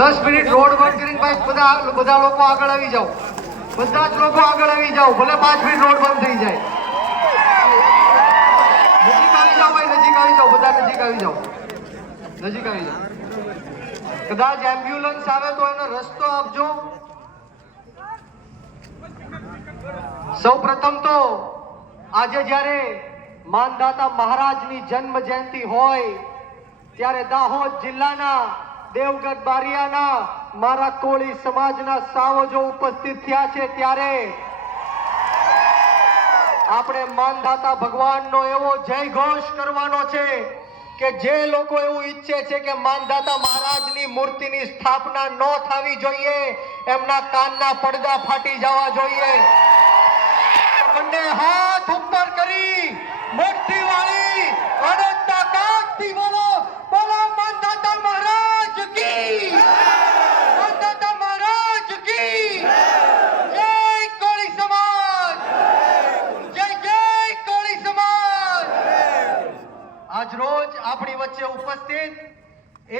10 minute road બંધ કરીને ભાઈ બધા લોકો આગળ આવી જાઓ, બધા જ લોકો આગળ આવી જાઓ, ભલે 5 મિનિટ રોડ બંધ થઈ જાય. નજીક આવી જાઓ ભાઈ, નજીક આવી જાઓ, બધા નજીક આવી જાઓ, નજીક આવી જાઓ. કદાચ એમ્બ્યુલન્સ આવે તો એનો રસ્તો આપજો. સૌ પ્રથમ તો આજે જ્યારે માનદાતા મહારાજની જન્મ જયંતિ હોય ત્યારે દાહોદ જિલ્લાના દેવગઢ બારિયાના મારા કોળી સમાજના સાવજો ઉપસ્થિત થયા છે. ત્યારે આપણે માનદાતા ભગવાનનો એવો જય ઘોષ કરવાનો છે કે જે લોકો એવું ઈચ્છે છે કે માનદાતા મહારાજની મૂર્તિની સ્થાપના ન થવી જોઈએ, એમના કાનના પડદા ફાટી જવા જોઈએ. બંને હાથ ઉપર કરી મોટી વાળી અનંત આકાશથી બોલો, બોલો માનદાતા મહારાજ કી, માનદાતા મહારાજ કી જય. કોળી સમાજ જય, જય કોળી સમાજ. આજ રોજ આપણી વચ્ચે ઉપસ્થિત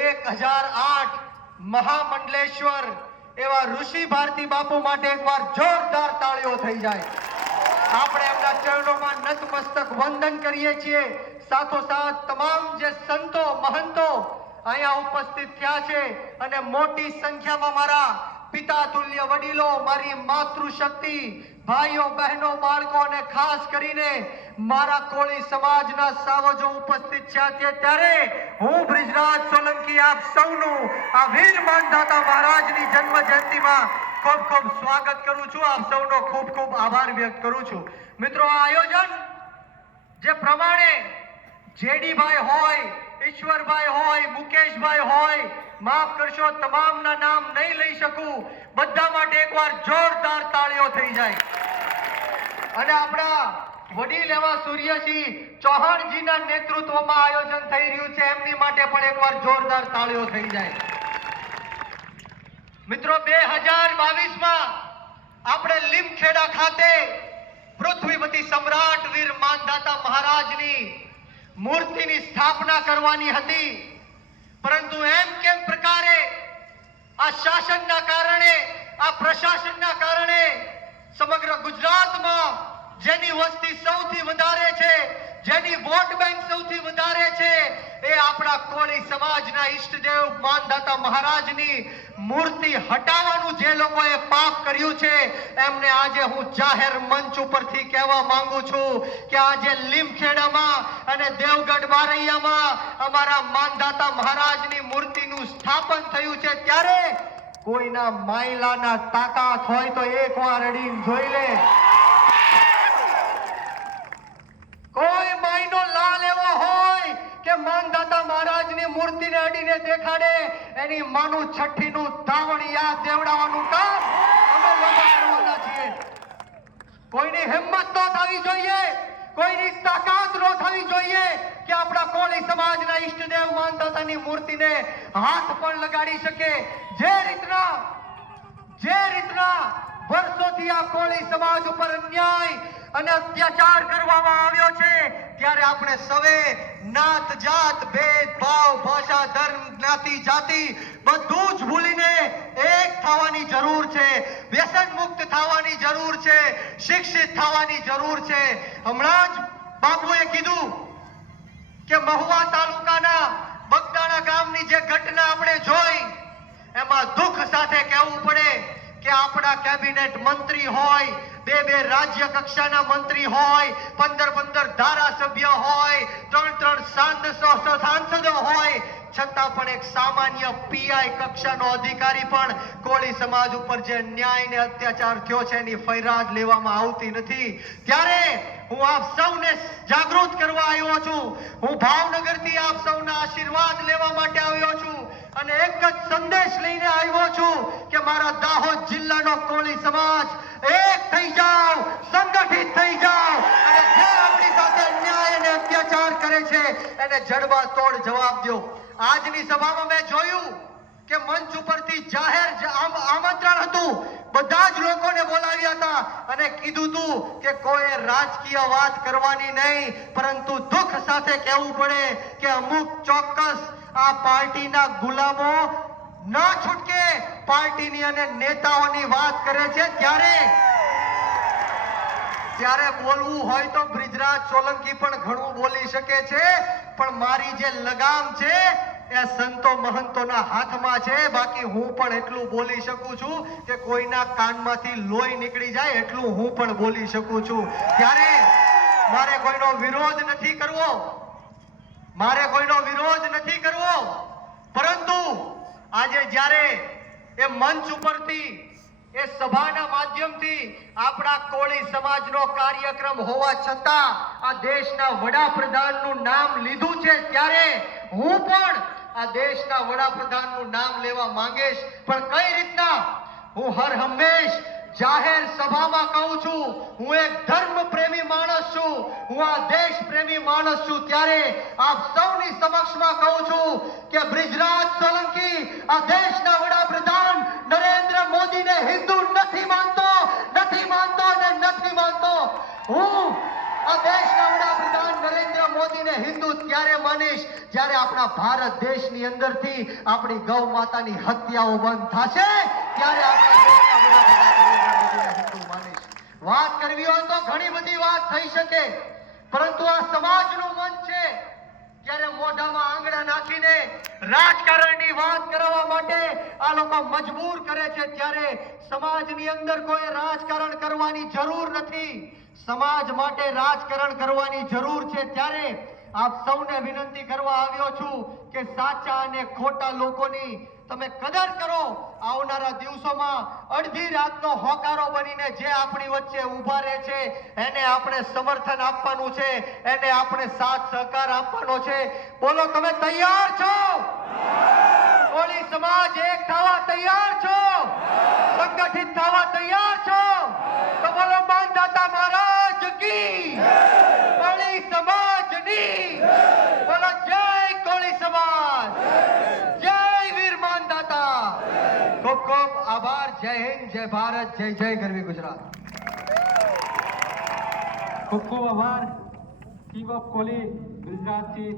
1008 મહામંડલેશ્વર એવા ઋષિ ભારતી બાપુ માટે એકવાર જોરદાર તાળીઓ થઈ જાય. આપણે એમના ચરણોમાં નતમસ્તક વંદન કરીએ છીએ. સાથોસાથ તમામ જે સંતો મહંતો અહીંયા ઉપસ્થિત થયા છે અને મોટી સંખ્યામાં મારા પિતા તુલ્ય વડીલો, મારી માતૃશક્તિ, ભાઈઓ બહેનો, બાળકો અને ખાસ કરીને મારા કોળી સમાજના સાવજો ઉપસ્થિત છે. ત્યારે હું બ્રિજરાજ સોલંકી આપ સૌનું આ વીર માનદાતા મહારાજની જન્મ જયંતિમાં ખૂબ ખૂબ સ્વાગત કરું છું. આપ સૌનો ખૂબ ખૂબ આભાર વ્યક્ત કરું છું. મિત્રો, આ આયોજન જે પ્રમાણે જેડીભાઈ હોય, ઈશ્વરભાઈ હોય, મુકેશભાઈ હોય, માફ કરશો તમામના નામ નહીં લઈ શકું, બધા માટે એકવાર જોરદાર તાળીઓ થઈ જાય. અને આપણા વડીલ એવા સૂર્યસિંહ ચૌહાણજીના નેતૃત્વમાં આયોજન થઈ રહ્યું છે, એમની માટે પણ એકવાર જોરદાર તાળીઓ થઈ જાય. મિત્રો, 2022માં આપણે લીમખેડા ખાતે પૃથ્વીપતિ સમ્રાટ વીર માનદાતા મહારાજની મૂર્તિની સ્થાપના કરવાની હતી. પરંતુ એમ કેમ પ્રકારે આ શાસનના કારણે, આ પ્રશાસનના કારણે સમગ્ર ગુજરાતમાં જેની વસ્તી સૌથી વધારે છે, જેની વોટ બેંક સૌથી વધારે છે, એ આપણા કોળી સમાજના ઈષ્ટદેવ માનદાતા મહારાજની મૂર્તિ હટાવવાનું જે લોકોએ પાપ કર્યું છે, એમને આજે હું જાહેર મંચ ઉપરથી કહેવા માંગુ છું કે આજે લીમખેડામાં અને દેવગઢ બારૈયામાં અમારા માનદાતા મહારાજની મૂર્તિનું સ્થાપન થયું છે. ત્યારે કોઈના માયલાના તાકાત હોય તો એકવાર અડીને જોઈ લે. કોઈ માયનો લાલ એવો હોય કે માનદાતા મહારાજની મૂર્તિને અડીને દેખાડે, એની માનું છઠ્ઠીનું ધાવણ યાદ દેવડાવવાનું કામ અમે લોકો કરવાના છીએ. કોઈની હિંમત ન થવી જોઈએ, કોઈની તાકાત ન થવી જોઈએ કે આપણા કોળી સમાજના ઈષ્ટદેવ માનદાતાની મૂર્તિને હાથ પણ લગાડી શકે. જે રીતના વર્ષોથી આ કોળી સમાજ ઉપર અન્યાય અને અત્યાચાર કરવામાં આવ્યો છે, ત્યારે આપણે સવે નાત જાત, ભેદભાવ, ભાષા, ધર્મ, જ્ઞાતિ, જાતિ બધું જ ભૂલીને એક થવાની જરૂર છે. વ્યસન મુક્ત થવાની જરૂર છે, શિક્ષિત થવાની જરૂર છે. હમણાં જ બાપુએ કીધું કે મહુવા તાલુકાના બગદાણા ગામની જે ઘટના આપણે જોઈ, એમાં દુઃખ સાથે કહેવું પડે કે આપણા કેબિનેટ મંત્રી હોય, બે રાજ્ય કક્ષાના મંત્રી હોય, 15 ધારાસભ્ય હોય, 3 સાંસદો હોય, છતાં પણ એક સામાન્ય પીઆઈ કક્ષાનો અધિકારી પણ કોળી સમાજ ઉપર જે ન્યાય ને અત્યાચાર થયો છે એની ફરિયાદ લેવામાં આવતી નથી. ત્યારે હું આપ સૌને જાગૃત કરવા આવ્યો છું. હું ભાવનગરથી આપ સૌના આશીર્વાદ લેવા માટે આવ્યો છું અને એક જ સંદેશ લઈને આવ્યો છું કે મારા દાહોદ જિલ્લાનો કોળી સમાજ એક થઈ જાઓ, સંગઠિત થઈ જાઓ અને જે આપણી સાથે અન્યાય અને અત્યાચાર કરે છે એને જડબાતોડ જવાબ દો. આજની સભામાં મેં જોયું કે મંચ ઉપરથી જાહેર આમંત્રણ હતું, બધા જ લોકોને બોલાવ્યા હતા અને કીધું હતું કે કોઈ રાજકીય વાત કરવાની નહીં, પરંતુ દુઃખ સાથે કહેવું પડે કે અમુક ચોક્કસ આ પાર્ટીના ગુલામો ના છૂટકે પાર્ટીની અને નેતાઓની વાત કરે છે ત્યારે બોલવું હોય તો બ્રિજરાજ સોલંકી પણ ઘણું બોલી શકે છે, પણ મારી જે લગામ છે એ સંતો મહંતોના હાથમાં છે. બાકી હું પણ એટલું બોલી શકું છું કે કોઈના કાનમાંથી લોહી નીકળી જાય એટલું હું પણ બોલી શકું છું. ત્યારે મારે કોઈનો વિરોધ નથી કરવો, પરંતુ આજે જ્યારે એ મંચ ઉપરથી એ સભાના માધ્યમથી આપણા કોળી સમાજનો કાર્યક્રમ હોવા છતાં આ દેશના વડાપ્રધાનનું નામ લીધું છે, ત્યારે હું પણ આ દેશના વડાપ્રધાનનું નામ લેવા માંગીશ. પણ કઈ રીતના? હું હર હંમેશ જાહેર સભામાં કહું છું, હું એક ધર્મ પ્રેમી માણસ છું, હું આ દેશ પ્રેમી માણસ છું. ત્યારે આપ સૌની સમક્ષમાં કહું છું કે બ્રિજરાજ સોલંકી આ દેશના વડાપ્રધાન નરેન્દ્ર મોદીને હિન્દુ નથી માનતો. હું આ દેશના વડાપ્રધાન નરેન્દ્ર મોદીને હિન્દુ ત્યારે માનીશ જ્યારે આપણા ભારત દેશની અંદરથી આપણી ગૌ માતાની હત્યાઓ બંધ થશે, ત્યારે આપણા દેશના વડાપ્રધાન નરેન્દ્ર મોદીને હિન્દુ માનીશ. વાત કરવી હોય તો ઘણી બધી વાત થઈ શકે, પરંતુ આ સમાજનું મન છે. ત્યારે મોઢામાં આંગળા નાખીને રાજકારણની વાત કરવા માટે આ લોકો મજબૂર કરે છે. ત્યારે સમાજની અંદર કોઈ રાજકારણ કરવાની જરૂર નથી. સમાજ માટે રાજકારણ કરવાની જરૂર છે. ત્યારે આપ સૌને વિનંતી કરવા આવ્યો છું કે સાચા અને ખોટા લોકોની તમે કદર કરો. આવનારા દિવસોમાં અડધી રાતનો હોકારો બનીને જે આપણી વચ્ચે ઊભા રહે છે એને આપણે સમર્થન આપવાનું છે, એને આપણે સાથ સહકાર આપવાનો છે. બોલો, તમે તૈયાર છો? કોળી સમાજ એક થવા તૈયાર છો? સંગઠિત થવા તૈયાર છો? તો બોલો, માનદાતા મહારાજ કી, કોળી સમાજની બોલો જય કોળી સમાજ, જય વીર માનદાતા. ખૂબ ખૂબ આભાર. જય હિન્દ, જય ભારત, જય જય ગરવી ગુજરાત. ખૂબ ખૂબ આભાર. ચીફ ઓફ કોલી ગુજરાતથી